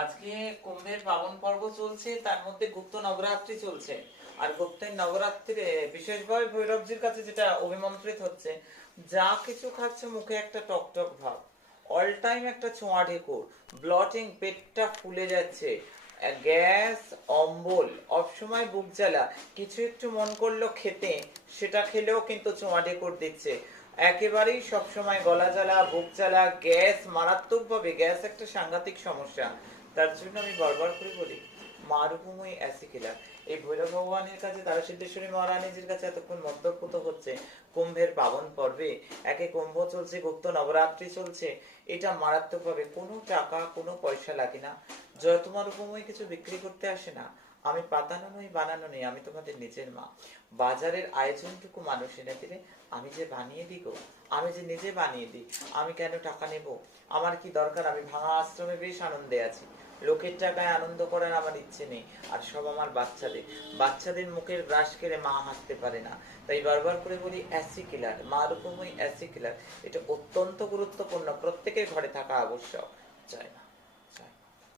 আজকে কুম্ভের পাবন পর্ব চলছে, তার মধ্যে গুপ্ত নবরাত্রি চলছে। আর গুপ্তের নবরাত্রিতে বিশেষভাবে ভৈরবজির কাছে যেটা অভিমন্ত্রিত হচ্ছে, যা কিছু খাচ্ছে মুখে একটা টকটক ভাব, অল টাইম একটা ছোঁয়া ঢেকুর, ব্লটিং, পেটটা ফুলে যাচ্ছে, গ্যাস, অম্বল, অবসময় বুক জ্বালা, কিছু একটু মন করলো খেতে, সেটা খেলেও কিন্তু ছোঁয়া ঢেকুর দিচ্ছে। একেবারেই সবসময় গলা জ্বালা, বুক জ্বালা, গ্যাস, মারাত্মকভাবে গ্যাস একটা সাংঘাতিক সমস্যা। তার জন্য আমি বারবার করে বলি, মা রূপময়ী অ্যাসিকিলা এই ভৈরব ভগবানের কাছে, তারা সিদ্ধেশ্বরী মহারানীজির কাছে এতক্ষণ মধ্যপুত হচ্ছে কুম্ভের পাবন পর্বে। একে কুম্ভ চলছে, গুপ্ত নবরাত্রি চলছে। এটা মারাত্মকভাবে কোনো টাকা কোনো পয়সা লাগে না। জয় তোমার রূপময়ী কিছু বিক্রি করতে আসে না। আমি পাতানো নই, বানানো নেই, আমি তোমাদের নিজের মা। বাজারের আয়োজনটুকু মানুষ এনে দিলে আমি যে বানিয়ে দিই গো, আমি যে নিজে বানিয়ে দিই। আমি কেন টাকা নেব? আমার কি দরকার? আমি ভাঙা আশ্রমে বেশ আনন্দে আছি। লোকের টাকায় আনন্দ করার আমার ইচ্ছে নেই। আর সব আমার বাচ্চাদের। বাচ্চাদের মুখের গ্রাস কেড়ে মা হাসতে পারে না। তাই বারবার করে বলি, অ্যাসিকিলার, মা রূপময়ী অ্যাসিকিলার, এটা অত্যন্ত গুরুত্বপূর্ণ, প্রত্যেকের ঘরে থাকা আবশ্যক। জয় মা।